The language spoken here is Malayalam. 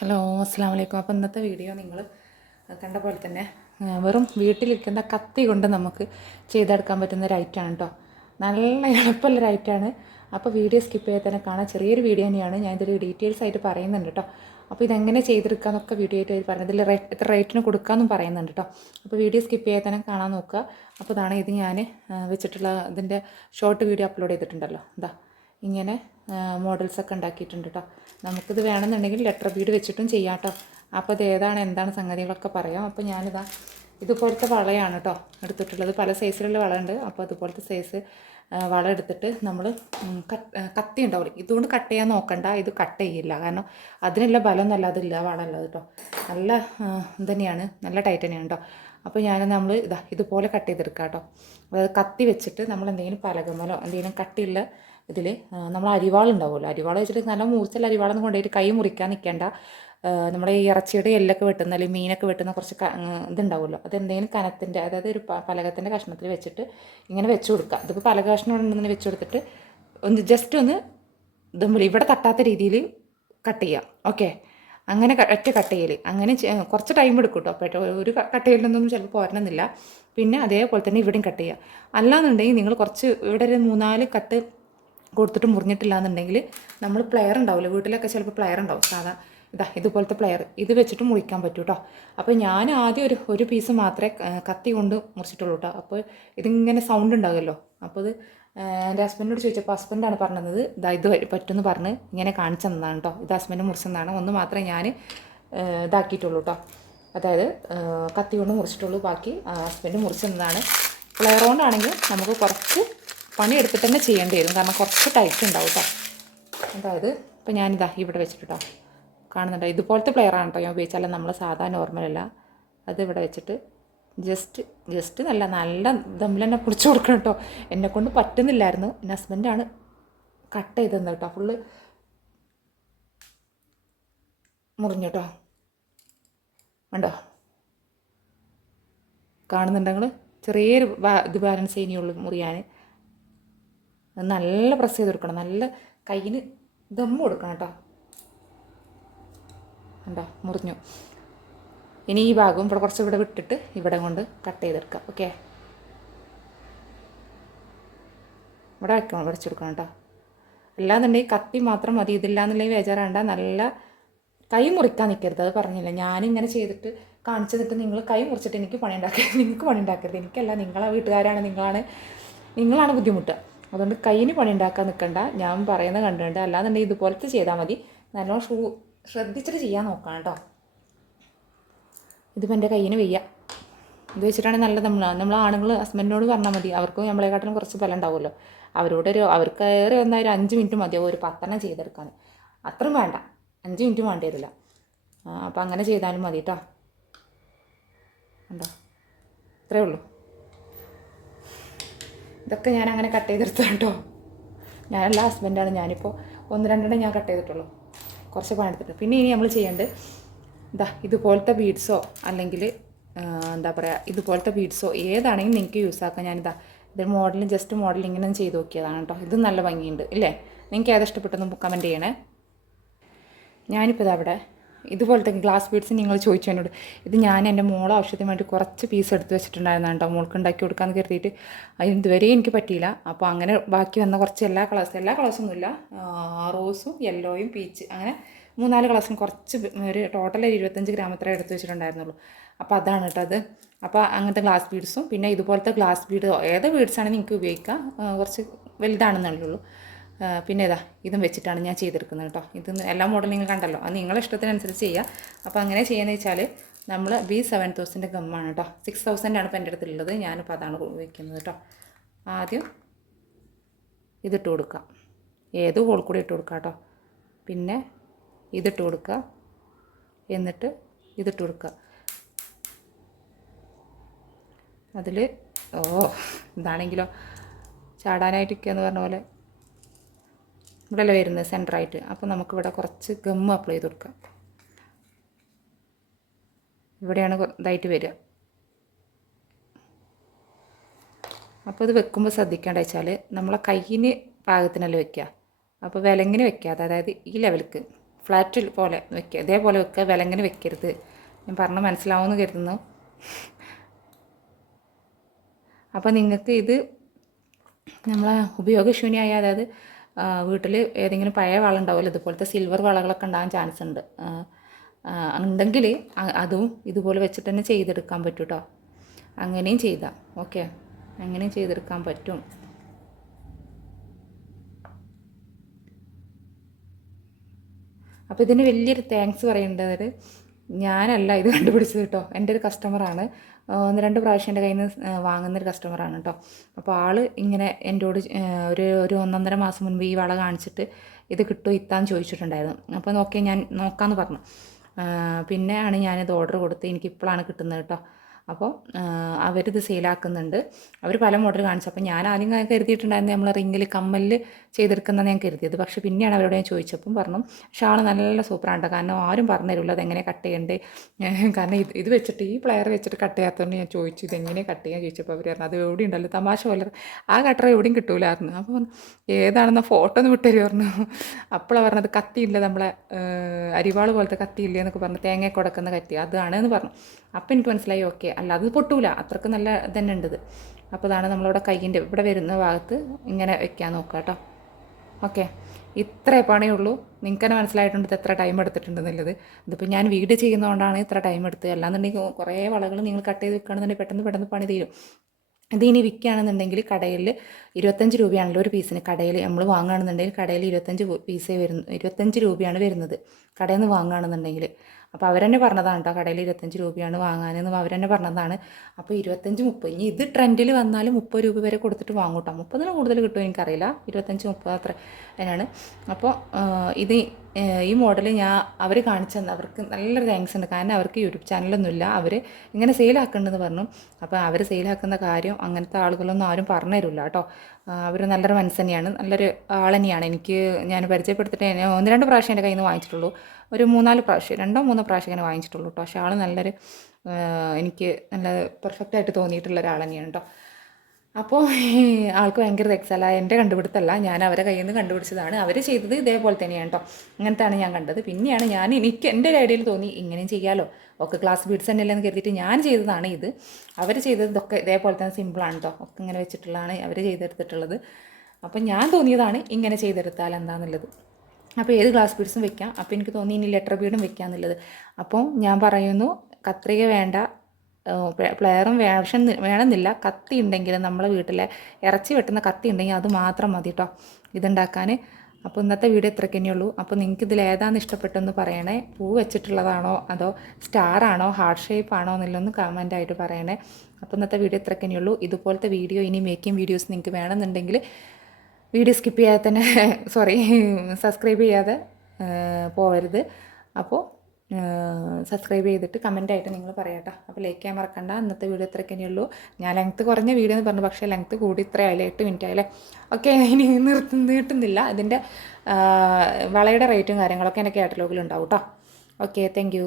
ഹലോ അസ്സാം വലൈക്കും അപ്പോൾ ഇന്നത്തെ വീഡിയോ നിങ്ങൾ കണ്ട പോലെ തന്നെ വെറും വീട്ടിലിരിക്കുന്ന കത്തി കൊണ്ട് നമുക്ക് ചെയ്തെടുക്കാൻ പറ്റുന്ന ഒരു ഐറ്റമാണ് കേട്ടോ നല്ല എളുപ്പമുള്ള ഒരു ഐറ്റമാണ് അപ്പോൾ വീഡിയോ സ്കിപ്പ് ചെയ്യാൻ തന്നെ കാണാൻ ചെറിയൊരു വീഡിയോ തന്നെയാണ്. ഞാൻ ഇതിൽ ഡീറ്റെയിൽസ് ആയിട്ട് പറയുന്നുണ്ട് കേട്ടോ അപ്പോൾ ഇതെങ്ങനെ ചെയ്തെടുക്കാമെന്നൊക്കെ വീഡിയോ ആയിട്ട് പറയുന്നത് ഇതിൽ റേറ്റ് എത്ര റേറ്റിന് കൊടുക്കാമെന്നും പറയുന്നുണ്ട് കേട്ടോ അപ്പോൾ വീഡിയോ സ്കിപ്പ് ചെയ്യാൻ തന്നെ കാണാൻ നോക്കുക. അപ്പോൾ ഇതാണ് ഇത് ഞാൻ വെച്ചിട്ടുള്ള ഇതിന്റെ ഷോർട്ട് വീഡിയോ അപ്ലോഡ് ചെയ്തിട്ടുണ്ടല്ലോ. ഇതാ ഇങ്ങനെ മോഡൽസ് ഒക്കെ ഉണ്ടാക്കിയിട്ടുണ്ട് കേട്ടോ നമുക്കിത് വേണമെന്നുണ്ടെങ്കിൽ ലെറ്റർ ബീഡ് വെച്ചിട്ടും ചെയ്യാം കേട്ടോ അപ്പോൾ ഇത് ഏതാണ് എന്താണ് സംഗതികളൊക്കെ പറയാം. അപ്പോൾ ഞാനിതാ ഇതുപോലത്തെ വളയാണ് കേട്ടോ എടുത്തിട്ടുള്ളത്. പല സൈസിലുള്ള വളയുണ്ട്. അപ്പോൾ അതുപോലത്തെ സൈസ് വള എടുത്തിട്ട് നമ്മൾ കത്തി ഉണ്ടാവില്ല ഇതുകൊണ്ട് കട്ട് ചെയ്യാൻ നോക്കണ്ട. ഇത് കട്ട് ചെയ്യില്ല. കാരണം അതിനുള്ള ബലം നല്ല അതില്ല വളമുള്ളത് കേട്ടോ നല്ല തന്നെയാണ് നല്ല ടൈറ്റ് തന്നെയാണ് കേട്ടോ അപ്പോൾ ഞാൻ നമ്മൾ ഇതാ ഇതുപോലെ കട്ട് ചെയ്തെടുക്കാം കേട്ടോ അതായത് കത്തി വെച്ചിട്ട് നമ്മൾ എന്തെങ്കിലും പലകമലോ എന്തെങ്കിലും കട്ടിയുള്ള ഇതിൽ നമ്മൾ അരിവാൾ ഉണ്ടാവുമല്ലോ. അരിവാൾ വെച്ചിട്ട് നല്ല മൂർച്ചയുള്ള അരിവാളെന്ന് കൊണ്ടുപോയിട്ട് കൈ മുറിക്കാൻ നിൽക്കേണ്ട. നമ്മുടെ ഈ ഇറച്ചിയുടെ എല്ലൊക്കെ വെട്ടുന്ന അല്ലെങ്കിൽ മീനൊക്കെ വെട്ടുന്ന കുറച്ച് ഇതുണ്ടാവുമല്ലോ അത് എന്തെങ്കിലും കനത്തിന്റെ അതായത് ഒരു പലകത്തിന്റെ കഷ്ണത്തിൽ വെച്ചിട്ട് ഇങ്ങനെ വെച്ച് കൊടുക്കുക. ഇതിപ്പോൾ പലക കഷ്ണം ഉണ്ടെന്ന് വെച്ച് കൊടുത്തിട്ട് ഒന്ന് ജസ്റ്റ് ഒന്ന് ഇതുമ്പോൾ ഇവിടെ തട്ടാത്ത രീതിയിൽ കട്ട് ചെയ്യാം ഓക്കെ അങ്ങനെ ഒറ്റ കട്ട് ചെയ്യൽ അങ്ങനെ കുറച്ച് ടൈം എടുക്കും കേട്ടോ അപ്പോൾ ഒരു കട്ടയിൽ കട്ട് ചെയ്യലൊന്നും ചിലപ്പോൾ പോരണമെന്നില്ല. പിന്നെ അതേപോലെ തന്നെ ഇവിടെയും കട്ട് ചെയ്യുക. അല്ലാന്നുണ്ടെങ്കിൽ നിങ്ങൾ കുറച്ച് ഇവിടെ ഒരു മൂന്നാൽ കട്ട് കൊടുത്തിട്ട് മുറിഞ്ഞിട്ടില്ല എന്നുണ്ടെങ്കിൽ നമ്മൾ പ്ലെയർ ഉണ്ടാവില്ല? വീട്ടിലൊക്കെ ചിലപ്പോൾ പ്ലെയർ ഉണ്ടാവും. സാധാ ഇതാ ഇതുപോലത്തെ പ്ലെയർ ഇത് വെച്ചിട്ട് മുറിക്കാൻ പറ്റൂ കേട്ടോ അപ്പോൾ ഞാൻ ആദ്യം ഒരു ഒരു പീസ് മാത്രമേ കത്തി കൊണ്ട് മുറിച്ചിട്ടുള്ളൂ കേട്ടോ അപ്പോൾ ഇതിങ്ങനെ സൗണ്ട് ഉണ്ടാകുമല്ലോ അപ്പോൾ ഇത് എന്റെ ഹസ്ബൻഡിനോട് ചോദിച്ചപ്പോൾ ഹസ്ബൻഡാണ് പറഞ്ഞത് ഇതാ ഇത് പറ്റുമെന്ന് പറഞ്ഞ് ഇങ്ങനെ കാണിച്ചു തന്നതാണ് കേട്ടോ ഇത് ഹസ്ബൻഡ് മുറിച്ചതാണ് ഒന്ന് മാത്രമേ ഞാൻ ഇതാക്കിയിട്ടുള്ളൂ കേട്ടോ അതായത് കത്തി കൊണ്ട് മുറിച്ചിട്ടുള്ളൂ. ബാക്കി ഹസ്ബൻഡ് മുറിച്ചെന്നതാണ് പ്ലെയർ കൊണ്ടാണെങ്കിൽ നമുക്ക് കുറച്ച് പണിയെടുത്തിട്ട് തന്നെ ചെയ്യേണ്ടി വരും. കാരണം കുറച്ച് ടൈറ്റ് ഉണ്ടാവും കേട്ടോ അതായത് ഇപ്പോൾ ഞാനിതാ ഇവിടെ വെച്ചിട്ടോ കാണുന്നുണ്ടോ? ഇതുപോലത്തെ പ്ലെയറാണ് കേട്ടോ ഞാൻ ഉപയോഗിച്ചാലും നമ്മൾ സാധാ നോർമലല്ല അത് ഇവിടെ വെച്ചിട്ട് ജസ്റ്റ് ജസ്റ്റ് നല്ല നല്ല ദമ്മിൽ തന്നെ പിടിച്ചു കൊടുക്കണം കേട്ടോ എന്നെ കൊണ്ട് പറ്റുന്നില്ലായിരുന്നു. എന്റെ ഹസ്ബൻഡാണ് കട്ട് ചെയ്ത് കേട്ടോ ഫുള്ള് മുറിഞ്ഞു കേട്ടോ വേണ്ടോ കാണുന്നുണ്ടെങ്കിൽ ചെറിയൊരു ഇത് ബാലൻസ് ചെയ്യുന്നുള്ളൂ മുറിയാൻ നല്ല പ്രസ് ചെയ്ത് കൊടുക്കണം. നല്ല കയ്യിന് ദമ്മ് കൊടുക്കണം കേട്ടോ. കണ്ടോ? മുറിഞ്ഞു. ഇനി ഈ ഭാഗവും ഇവിടെ കുറച്ച് ഇവിടെ വിട്ടിട്ട് ഇവിടെ കൊണ്ട് കട്ട് ചെയ്തെടുക്കാം. ഓക്കെ ഇവിടെ വെക്കണം വെച്ചെടുക്കണം കേട്ടോ. അല്ലാന്നുണ്ടെങ്കിൽ കത്തി മാത്രം മതി. ഇതില്ലാന്നുണ്ടെങ്കിൽ വേജാറാണ്ട നല്ല കൈ മുറിക്കാൻ നിൽക്കരുത് അത് പറഞ്ഞില്ല? ഞാനിങ്ങനെ ചെയ്തിട്ട് കാണിച്ചു നിങ്ങൾ കൈ മുറിച്ചിട്ട് എനിക്ക് പണി ഉണ്ടാക്കരുത്. നിങ്ങൾക്ക് പണി ഉണ്ടാക്കരുത്. എനിക്കല്ല നിങ്ങളെ വീട്ടുകാരാണ് നിങ്ങളാണ് നിങ്ങളാണ് ബുദ്ധിമുട്ട്. അതുകൊണ്ട് കയ്യിന് പണി ഉണ്ടാക്കാൻ നിൽക്കണ്ട ഞാൻ പറയുന്നത് കണ്ടുകൊണ്ട് അല്ലാന്നുണ്ടെങ്കിൽ ഇതുപോലത്തെ ചെയ്താൽ മതി. നല്ലോണം ഷൂ ശ്രദ്ധിച്ചിട്ട് ചെയ്യാൻ നോക്കാം കേട്ടോ. ഇതിപ്പോൾ എന്റെ കയ്യിന് വയ്യ. ഇത് വെച്ചിട്ടാണെങ്കിൽ നല്ല നമ്മൾ നമ്മൾ ആണുങ്ങൾ ഹസ്ബൻഡിനോട് പറഞ്ഞാൽ മതി. അവർക്കും നമ്മളെക്കാട്ടിലും കുറച്ച് ബലം ഉണ്ടാവുമല്ലോ. അവരോട് ഒരു അവർക്ക് ഏറെ വന്നാൽ ഒരു അഞ്ച് മിനിറ്റ് മതി ഒരു പത്തെണ്ണം ചെയ്തെടുക്കാൻ. അത്രയും വേണ്ട. അഞ്ച് മിനിറ്റ് വേണ്ടി വരില്ല. അപ്പോൾ അങ്ങനെ ചെയ്താലും മതി കേട്ടോ. ഉണ്ടോ ഇത്രയേ ഉള്ളൂ. ഇതൊക്കെ ഞാൻ അങ്ങനെ കട്ട് ചെയ്തെടുത്തു കേട്ടോ ഞാനല്ല ഹസ്ബൻഡാണ് ഞാനിപ്പോൾ ഒന്ന് രണ്ടെണ്ണം ഞാൻ കട്ട് ചെയ്തിട്ടുള്ളൂ. കുറച്ച് പണിയെടുത്തിട്ട് പിന്നെ ഇനി നമ്മൾ ചെയ്യേണ്ടത് എന്താ ഇതുപോലത്തെ ബീഡ്സോ അല്ലെങ്കിൽ എന്താ പറയുക ഇതുപോലത്തെ ബീഡ്സോ ഏതാണെങ്കിലും നിങ്ങൾക്ക് യൂസ് ആക്കാം. ഞാനിതാ ഇത് മോഡൽ ജസ്റ്റ് മോഡൽ ഇങ്ങനെ ചെയ്ത് നോക്കിയതാണ് കേട്ടോ ഇത് നല്ല ഭംഗിയുണ്ട് ഇല്ലേ? നിങ്ങൾക്ക് ഏതാ ഇഷ്ടപ്പെട്ടെന്ന് കമന്റ് ചെയ്യണേ. ഞാനിപ്പോൾ ഇതവിടെ ഇതുപോലത്തെ ഗ്ലാസ് ബീഡ്സ് നിങ്ങൾ ചോദിച്ചു എന്നോട്. ഇത് ഞാൻ എന്റെ മോളെ ആവശ്യത്തിന് വേണ്ടി കുറച്ച് പീസ് എടുത്ത് വെച്ചിട്ടുണ്ടായിരുന്നു കേട്ടോ മോൾക്ക് ഉണ്ടാക്കി കൊടുക്കാമെന്ന് കരുതിയിട്ട് അതിന് ഇതുവരെ എനിക്ക് പറ്റിയില്ല. അപ്പോൾ അങ്ങനെ ബാക്കി വന്ന കുറച്ച് എല്ലാ കളേഴ്സ് എല്ലാ കളേഴ്സൊന്നുമില്ല റോസും യെല്ലോയും പീച്ച് അങ്ങനെ മൂന്നാൽ കളേഴ്സും കുറച്ച് ഒരു ടോട്ടൽ ഒരു ഇരുപത്തഞ്ച് ഗ്രാം അത്ര എടുത്ത് വെച്ചിട്ടുണ്ടായിരുന്നുള്ളൂ. അപ്പോൾ അതാണ് കേട്ടോ അത്. അപ്പോൾ അങ്ങനത്തെ ഗ്ലാസ് ബീഡ്സും പിന്നെ ഇതുപോലത്തെ ഗ്ലാസ് ബീഡ് ഏത് ബീഡ്സാണെങ്കിൽ നിങ്ങൾക്ക് ഉപയോഗിക്കാം. ആ, കുറച്ച് വലുതാണെന്നുള്ളൂ പിന്നെ ഇതാ ഇതും വെച്ചിട്ടാണ് ഞാൻ ചെയ്തെടുക്കുന്നത് കേട്ടോ. ഇത് എല്ലാ മോഡലും നിങ്ങൾ കണ്ടല്ലോ. അത് നിങ്ങളെ ഇഷ്ടത്തിനനുസരിച്ച് ചെയ്യുക അപ്പോൾ അങ്ങനെ ചെയ്യുന്നത് വെച്ചാൽ നമ്മൾ ബി സെവൻ തൗസൻഡ് ഗമ്മാണ് കേട്ടോ. സിക്സ് തൗസൻഡാണ് ഇപ്പോൾ എന്റെ അടുത്തുള്ളത്. ഞാനിപ്പോൾ അതാണ് ഉപയോഗിക്കുന്നത് കേട്ടോ. ആദ്യം ഇതിട്ട് കൊടുക്കുക ഏത് ഹോൾ കൂടി ഇട്ട് കൊടുക്കുക കേട്ടോ. പിന്നെ ഇതിട്ട് കൊടുക്കുക. എന്നിട്ട് ഇതിട്ട് കൊടുക്കുക. അതിൽ ഓ ഇതാണെങ്കിലോ ചാടാനായിട്ടിരിക്കുക എന്ന് പറഞ്ഞ പോലെ. ഇവിടെയല്ലേ വരുന്നത്? സെന്ററായിട്ട് അപ്പോൾ നമുക്കിവിടെ കുറച്ച് ഗമ്മ് അപ്ലൈ ചെയ്ത് കൊടുക്കാം. ഇവിടെയാണ് ഇതായിട്ട് വരിക. അപ്പോൾ ഇത് വെക്കുമ്പോൾ ശ്രദ്ധിക്കേണ്ട വെച്ചാൽ നമ്മളെ കയ്യിന് പാകത്തിനല്ലേ വെക്കുക. അപ്പോൾ വിലങ്ങിന് വെക്കാതെ അതായത് ഈ ലെവലിക്ക് ഫ്ലാറ്റിൽ പോലെ വെക്കുക. ഇതേപോലെ വെക്കുക. വിലങ്ങിന് വെക്കരുത്. ഞാൻ പറഞ്ഞ് മനസ്സിലാവുമെന്ന് കരുതുന്നു. അപ്പോൾ നിങ്ങൾക്ക് ഇത് നമ്മളെ ഉപയോഗശൂന്യമായ അതായത് വീട്ടിൽ ഏതെങ്കിലും പഴയ വള ഉണ്ടാവുമല്ലോ ഇതുപോലത്തെ സിൽവർ വളകളൊക്കെ ഉണ്ടാകാൻ ചാൻസ് ഉണ്ട്. ഉണ്ടെങ്കിൽ അതും ഇതുപോലെ വെച്ചിട്ട് തന്നെ ചെയ്തെടുക്കാൻ പറ്റും കേട്ടോ അങ്ങനെയും ചെയ്താൽ ഓക്കെ അങ്ങനെയും ചെയ്തെടുക്കാൻ പറ്റും. അപ്പോൾ ഇതിന് വലിയൊരു താങ്ക്സ് പറയേണ്ടത് ഞാനല്ല ഇത് കണ്ടുപിടിച്ചത് കേട്ടോ. എന്റെ ഒരു കസ്റ്റമറാണ് ഒന്ന് രണ്ട് പ്രാവശ്യം എന്റെ കയ്യിൽ നിന്ന് വാങ്ങുന്നൊരു കസ്റ്റമറാണ് കേട്ടോ അപ്പോൾ ആൾ ഇങ്ങനെ എന്നോട് ഒരു ഒരു ഒന്നൊന്നര മാസം മുൻപ് ഈ വള കാണിച്ചിട്ട് ഇത് കിട്ടുമോ ഇത്താന്ന് ചോദിച്ചിട്ടുണ്ടായിരുന്നു. അപ്പോൾ നോക്കിയാൽ ഞാൻ നോക്കാമെന്ന് പറഞ്ഞു. പിന്നെയാണ് ഞാനിത് ഓർഡർ കൊടുത്ത് എനിക്കിപ്പോഴാണ് കിട്ടുന്നത് കേട്ടോ അപ്പോൾ അവരിത് സെയിലാക്കുന്നുണ്ട്. അവർ പല മോഡൽ കാണിച്ചു. അപ്പോൾ ഞാൻ ആദ്യം കരുതിയിട്ടുണ്ടായിരുന്നു നമ്മൾ റിങ്ങിൽ കമ്മലിൽ ചെയ്തെടുക്കുന്ന ഞാൻ കരുതിയത്. പക്ഷേ പിന്നെയാണ് അവരോട് ഞാൻ ചോദിച്ചപ്പം പറഞ്ഞു ഷാൾ നല്ല സൂപ്പറാണ് കാരണം ആരും പറഞ്ഞു തരില്ല അതെങ്ങനെ കട്ട് ചെയ്യണ്ടേ? കാരണം ഇത് ഇത് വെച്ചിട്ട് ഈ പ്ലെയർ വെച്ചിട്ട് കട്ട് ചെയ്യാത്തതുകൊണ്ട് ഞാൻ ചോദിച്ചു ഇതെങ്ങനെ കട്ട് ചെയ്യാൻ ചോദിച്ചപ്പോൾ അവർ പറഞ്ഞു അത് എവിടെ ഉണ്ടല്ലോ. തമാശ പോലെ ആ കട്ടർ എവിടെയും കിട്ടൂലായിരുന്നു. അപ്പോൾ ഏതാണെന്ന ഫോട്ടോ ഒന്ന് വിട്ടുതരും പറഞ്ഞു. അപ്പോൾ പറഞ്ഞത് കത്തിയില്ല നമ്മളെ അരിവാൾ പോലത്തെ കത്തിയില്ല? എന്നൊക്കെ പറഞ്ഞു തേങ്ങ കൊടുക്കുന്ന കത്തി അതാണ് എന്ന് പറഞ്ഞു. അപ്പം എനിക്ക് മനസ്സിലായി ഓക്കെ അല്ല അത് പൊട്ടൂല. അത്രയ്ക്ക് നല്ല തന്നെ ഉണ്ടത് അപ്പോൾ അതാണ് നമ്മളിവിടെ കൈയിന്റെ ഇവിടെ വരുന്ന ഭാഗത്ത് ഇങ്ങനെ വെക്കാൻ നോക്കുക കേട്ടോ. ഓക്കെ. ഇത്രേ പണിയുള്ളൂ നിങ്ങൾക്ക് തന്നെ മനസ്സിലായിട്ടുണ്ട് ഇത് എത്ര ടൈം എടുത്തിട്ടുണ്ടെന്നുള്ളത് ഇതിപ്പോൾ ഞാൻ വീട് ചെയ്യുന്നതുകൊണ്ടാണ് ഇത്ര ടൈം എടുത്തത്. അല്ലാന്നുണ്ടെങ്കിൽ കുറേ വളകൾ നിങ്ങൾ കട്ട് ചെയ്ത് വെക്കുകയാണെന്നുണ്ടെങ്കിൽ പെട്ടെന്ന് പെട്ടെന്ന് പണി തീരും. ഇത് ഇനി വിൽക്കുകയാണെന്നുണ്ടെങ്കിൽ കടയിൽ ഇരുപത്തഞ്ച് രൂപയാണല്ലോ ഒരു പീസിന് കടയിൽ നമ്മൾ വാങ്ങുകയാണെന്നുണ്ടെങ്കിൽ കടയിൽ ഇരുപത്തഞ്ച് പീസേ വരുന്നു ഇരുപത്തഞ്ച് രൂപയാണ് വരുന്നത്. കടയിൽ നിന്ന് വാങ്ങുകയാണെന്നുണ്ടെങ്കിൽ. അപ്പോൾ അവരെന്നെ പറഞ്ഞതാണ് കേട്ടോ കടയിൽ ഇരുപത്തഞ്ച് രൂപയാണ് വാങ്ങാനെന്ന് അവരെന്നെ പറഞ്ഞതാണ്. അപ്പോൾ ഇരുപത്തഞ്ച് മുപ്പത് ഇനി ഇത് ട്രെൻഡിൽ വന്നാൽ മുപ്പത് രൂപ വരെ കൊടുത്തിട്ട് വാങ്ങും കേട്ടോ മുപ്പതിന് കൂടുതൽ കിട്ടുമോ എനിക്കറിയില്ല. ഇരുപത്തഞ്ച് മുപ്പത് അത്ര അതിനാണ്. അപ്പോൾ ഇത് ഈ മോഡൽ ഞാൻ അവർ കാണിച്ചു തന്നെ അവർക്ക് നല്ലൊരു താങ്ക്സ് ഉണ്ട്. കാരണം അവർക്ക് യൂട്യൂബ് ചാനലൊന്നുമില്ല അവർ ഇങ്ങനെ സെയിലാക്കേണ്ടതെന്ന് പറഞ്ഞു. അപ്പോൾ അവർ സെയിലാക്കുന്ന കാര്യം അങ്ങനത്തെ ആളുകളൊന്നും ആരും പറഞ്ഞു തരില്ല കേട്ടോ അവർ നല്ലൊരു മനസ്സ് തന്നെയാണ് നല്ലൊരു ആൾ തന്നെയാണ് എനിക്ക് ഞാൻ പരിചയപ്പെടുത്തിട്ട് ഒന്ന് രണ്ട് പ്രാവശ്യം എന്റെ കയ്യിൽ നിന്ന് വാങ്ങിച്ചിട്ടുള്ളൂ. ഒരു മൂന്നാൽ പ്രാവശ്യം രണ്ടോ മൂന്നോ പ്രാവശ്യം ഇങ്ങനെ വാങ്ങിച്ചിട്ടുള്ളൂ കേട്ടോ പക്ഷേ ആൾ നല്ലൊരു എനിക്ക് നല്ല പെർഫെക്റ്റായിട്ട് തോന്നിയിട്ടുള്ള ഒരാൾ തന്നെയാണ് കേട്ടോ അപ്പോൾ ആൾക്ക് ഭയങ്കര തെക്സല്ല എന്റെ കണ്ടുപിടുത്തല്ല. ഞാൻ അവരെ കയ്യിൽ നിന്ന് കണ്ടുപിടിച്ചതാണ്. അവർ ചെയ്തത് ഇതേപോലെ തന്നെയാണ് കേട്ടോ അങ്ങനത്തെയാണ് ഞാൻ കണ്ടത്. പിന്നെയാണ് ഞാൻ എനിക്ക് എന്റെ ഒരു ഐഡിയയിൽ തോന്നി ഇങ്ങനെയും ചെയ്യാമല്ലോ ഒക്കെ ക്ലാസ് ബീഡ്സ് തന്നെ അല്ലെന്ന് കരുതിയിട്ട് ഞാൻ ചെയ്തതാണ് ഇത്. അവർ ചെയ്തത് ഇതൊക്കെ ഇതേപോലെ തന്നെ സിമ്പിളാണ് കേട്ടോ ഒക്കെ ഇങ്ങനെ വെച്ചിട്ടുള്ളതാണ് അവർ ചെയ്തെടുത്തിട്ടുള്ളത്. അപ്പം ഞാൻ തോന്നിയതാണ് ഇങ്ങനെ ചെയ്തെടുത്താൽ എന്താണെന്നുള്ളത് അപ്പോൾ ഏത് ഗ്ലാസ് ബീഡ്സും വെക്കാം. അപ്പോൾ എനിക്ക് തോന്നി ഇനി ലെറ്റർ ബീഡും വെക്കാമെന്നുള്ളത് അപ്പോൾ ഞാൻ പറയുന്നു കത്രിക വേണ്ട പ്ലെയറും വേഷം വേണമെന്നില്ല. കത്തി ഉണ്ടെങ്കിൽ നമ്മളെ വീട്ടിലെ ഇറച്ചി വെട്ടുന്ന കത്തി ഉണ്ടെങ്കിൽ അത് മാത്രം മതി കേട്ടോ ഇതുണ്ടാക്കാൻ. അപ്പോൾ ഇന്നത്തെ വീഡിയോ ഇത്രയ്ക്ക് തന്നെയുള്ളൂ അപ്പോൾ നിങ്ങൾക്ക് ഇതിൽ ഏതാണെന്ന് ഇഷ്ടപ്പെട്ടെന്ന് പറയണേ. പൂ വെച്ചിട്ടുള്ളതാണോ? അതോ സ്റ്റാർ ആണോ? ഹാർട്ട് ഷേപ്പ് ആണോ? എന്നുള്ളൊന്ന് കമന്റ് ആയിട്ട് പറയണേ. അപ്പോൾ ഇന്നത്തെ വീഡിയോ ഇത്രയ്ക്ക് തന്നെയുള്ളൂ ഇതുപോലത്തെ വീഡിയോ ഇനി മേക്കിംഗ് വീഡിയോസ് നിങ്ങൾക്ക് വേണമെന്നുണ്ടെങ്കിൽ വീഡിയോ സ്കിപ്പ് ചെയ്യാതെ തന്നെ സോറി സബ്സ്ക്രൈബ് ചെയ്യാതെ പോവരുത്. അപ്പോൾ സബ്സ്ക്രൈബ് ചെയ്തിട്ട് കമന്റായിട്ട് നിങ്ങൾ പറയാട്ടോ. അപ്പോൾ ലൈക്ക് ചെയ്യാൻ മറക്കണ്ട. ഇന്നത്തെ വീഡിയോ ഇത്രയ്ക്ക് തന്നെയുള്ളൂ ഞാൻ ലെങ്ത്ത് കുറഞ്ഞ വീഡിയോ എന്ന് പറഞ്ഞു. പക്ഷേ ലെങ്ത്ത് കൂടി ഇത്ര ആയില്ലേ? എട്ട് മിനിറ്റ് ആയില്ലേ? ഓക്കെ ഇനി നിർത്തി നീട്ടുന്നില്ല. ഇതിന്റെ വളയുടെ റേറ്റും കാര്യങ്ങളൊക്കെ എന്റെ കാറ്റലോഗിൽ ഉണ്ടാവും കേട്ടോ ഓക്കെ താങ്ക്